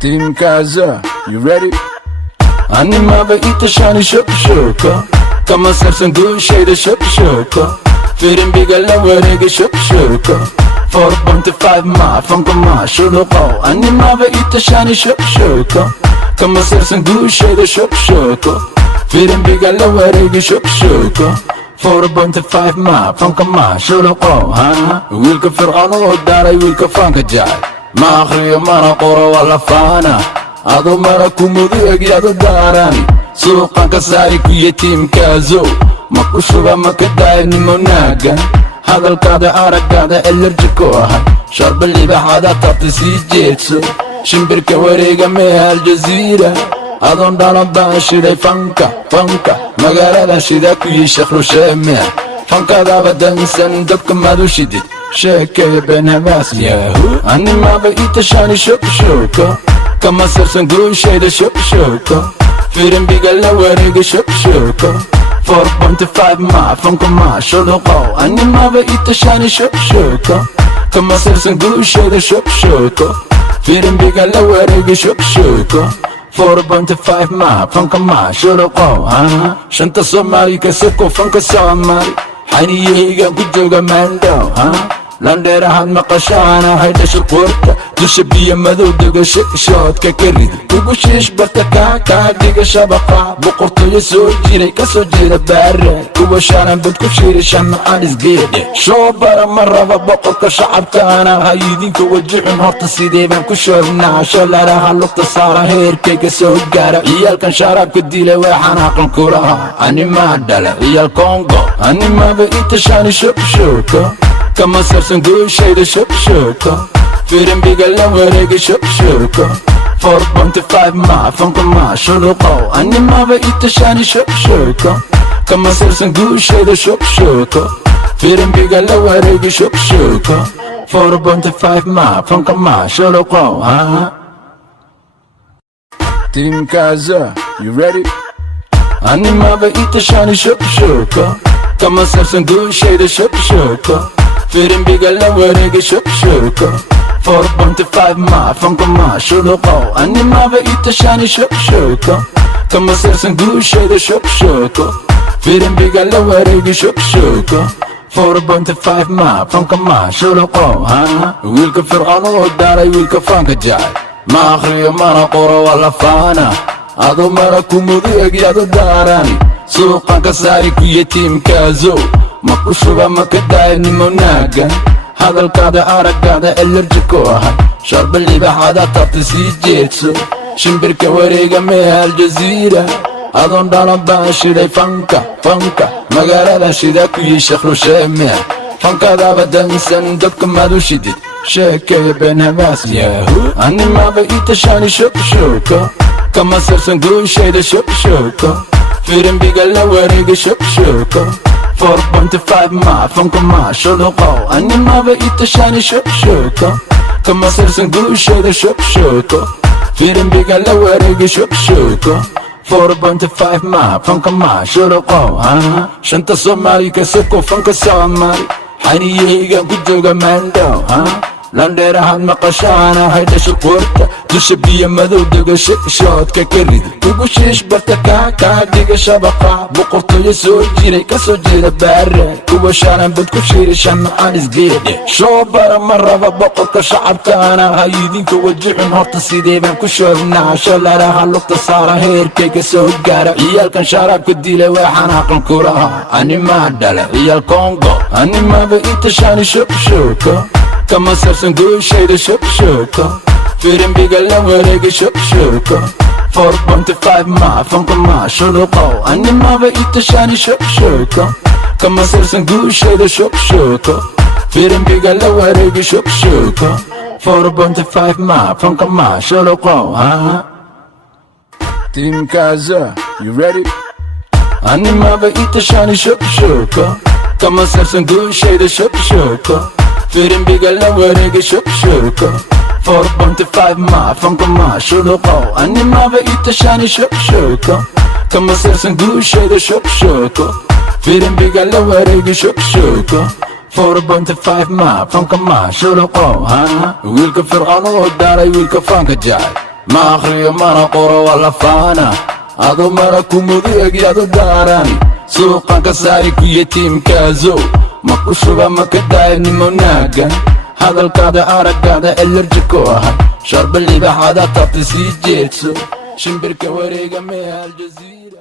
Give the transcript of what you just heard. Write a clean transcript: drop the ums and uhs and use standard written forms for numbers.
Team Kaza, you ready? Ani mabait shani shaka kama sarsan gushayda shaka firin bigala wareega shaka 4.5 ma fanka ma shuluqo ani mabait shani shaka kama sarsan gushayda shaka firin bigala wareega shaka 4.5 ma fanka ma shuluqo ha wiilka firqaan oo daaray wiilka fanka jaay ma akhriyo mana qoro wala faana ado mara kumudu egyado daarani suuqan ka saari ku yatiim kaazo ma ku shuba ma ka daayinimo naagan hadalkaada araggaada elerji ku ahay sharba libaxaada tabta sii jeedso shimbirka wareega meeha aljaziira adoon dhalan baan shiday fanka magaalada shida ku yii sheekhlu sheemea fankadaaba dansan dabka maad u shidid sheekaya been habaas yahu ani maaba ita shani shaka kama sarsan gushayda shaka firin bigala wareega shaka 4.5 ma fanka ma shuluqo ani maaba ita shani shaka kama sarsan gushayda shaka firin bigala wareega shaka 4.5 ma fanka ma shuluqo shanta Soomaali ka seko fanka Soomaali xaniyeyga ku jooga maandhow landheerahan maqashaana haydhasha qoorta dusha biyo madow dego shoodka ka rid ugu shiish barta kaa dhiga shabaqa boqortooyo soo jiray kasoo jeeda baare kuwa shaanan bad ku shiiri shamacaan isgeedhe shoo bara ma raba boqorka shacabkaana ha idinka wajixun horta sidee baan ku shoognaa sholaraha lugta saara heerkayga soo gaara ciyaalkan sharaabka dilay way xanaaqan kulaha animaa dhala ciyaal kongo animaaba ita shani shaka kama sarsan gushayda shaka firin bigala wareega shaka 4.5 ma fanka ma shuluqo ani maaba ita shani shaka kama sarsan gushayda shaka firin bigala wareega shaka 4.5 ma fanka ma shuluqo Team Kaza, you ready? Ani maaba ita shani shaka kama sarsan gushayda shaka firin bigala wareega shaka 4.5 ma fanka ma shuluqo ani maaba ita shani shaka kama sarsan gushayda shaka firin bigala wareega shaka 4.5 ma fanka ma shuluqo wiilka firqaan oo daaray wiilka fanka jaay ma akhriyo mana qoro wala faana ado mara kumudu egyado daarani suuqan ka saari ku yatiim kaazo ma ku shuba ma ka daayinimo naagan hadalkaada araggaada elerji ku ahay sharba libaxaada tabta sii jeedso shimbirka wareega meeha aljaziira adoon dhalan baan shiday fanka magaalada shida ku yii sheekhlu sheemea fankadaaba dansan dabka maad u shidid sheekaya been habaas yahu ani maaba ita shani shaka kama sarsan gushayda shaka firin bigala wareega shaka 4.5 ma fanka ma shuluqo ani maaba ita shani shaka kama sarsan gushayda shaka firin bigala wareega shaka 4.5 ma fanka ma shuluqo shanta Soomaali ka seko fanka Soomaali xaniyeyga ku jooga maandhow landheerahan maqashaana haydhasha qoorta dusha biyo madow dego shoodka ka rid ugu shiish barta kaa dhiga shabaqa boqortooyo soo jiray kasoo jeeda baare kuwa shaanan bad ku shiiri shamacaan isgeedhe shoo bara ma raba boqorka shacabkaana ha idinka wajixun horta sidee baan ku shoognaa sholaraha lugta saara heerkayga soo gaara ciyaalkan sharaabka dilay way xanaaqan kulaha animaa dhala ciyaal kongo animaaba ita shani shaka kama sarsan gushayda shaka firin bigala wareega shaka 4.5 ma fanka ma shuluqo ani maaba ita shani shaka kama sarsan gushayda shaka firin bigala wareega shaka 4.5 ma fanka ma shuluqo Team Kaza, you ready? Ani maaba ita shani shaka kama sarsan gushayda shaka firin bigala wareega shaka 4.5 ma fanka ma shuluqo ani maaba ita shani shaka kama sarsan gushayda shaka firin bigala wareega shaka 4.5 ma fanka ma shuluqo wiilka firqaan oo daaray wiilka fanka jaay ma akhriyo mana qoro waa la faana ado mara kumudu egyado daaran suuqan ka saari ku yetiimkaazo ma ku shuba ma ka daayinimo naagan hadalkaada araggaada elerji ku ahay sharba libaxaada tabta sii jeedso shimbirka wareega mee aljaziira